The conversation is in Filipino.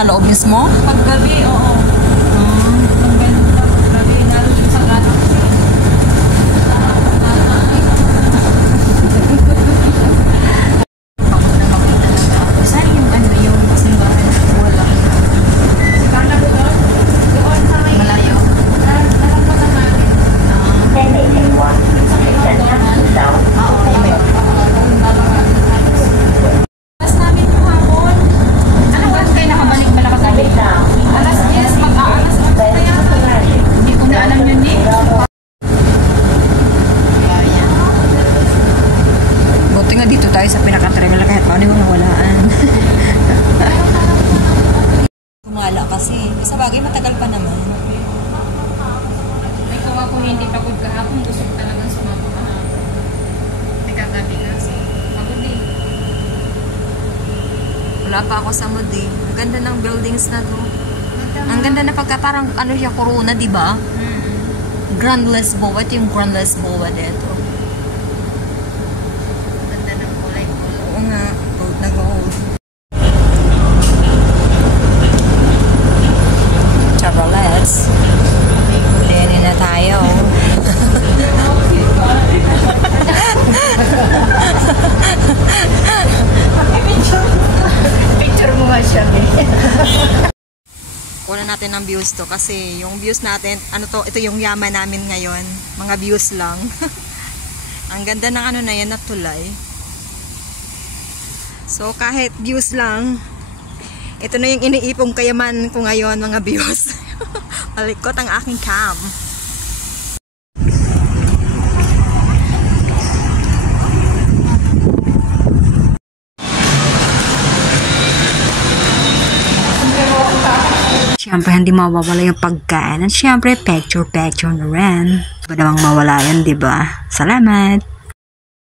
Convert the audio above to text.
sa loob mismo? Paggabi, oo. Paggabi, paggabi, naroon siya sa gato. Saan yung ano yung simbahan? Wala. Kala ko doon? Doon sa may... Malayo? Nalampasan namin. Alas namin yung hapon. Ano oras kayo nakabalik Malakasari? Alas 10, mag-aalas 11 na yata. Hindi ko na alam yun eh. Buti nga dito tayo sa pinaka-terminal kahit paano yung nawalaan. Kumala kasi. Sa bagay matagal pa naman. May kawa ko hindi pagod kahapon. Gusto ko talagang sumama kahapon. May kagabi kasi. Pagod eh. Wala pa ako sa mood eh. Ang ganda ng buildings na to. Ang ganda na pagka parang ano siya, corona, di ba? Grand Lisboa. Ito yung Grand Lisboa dito. Ganda ng kulay-kulay. Oo nga. Gold na gold. Chevrolets. Dene na tayo. Picture mo nga siya eh. Kunan natin ng views to kasi yung views natin, ano to, ito yung yaman namin ngayon. Mga views lang. Ang ganda ng ano na yan na tulay. So kahit views lang, ito na yung iniipong kayaman ko ngayon, mga views. Malikot ang aking cam. Siyempre, hindi mawawala yung pagkain. At siyempre, picture na rin. Ba namang mawala yan, diba? Salamat!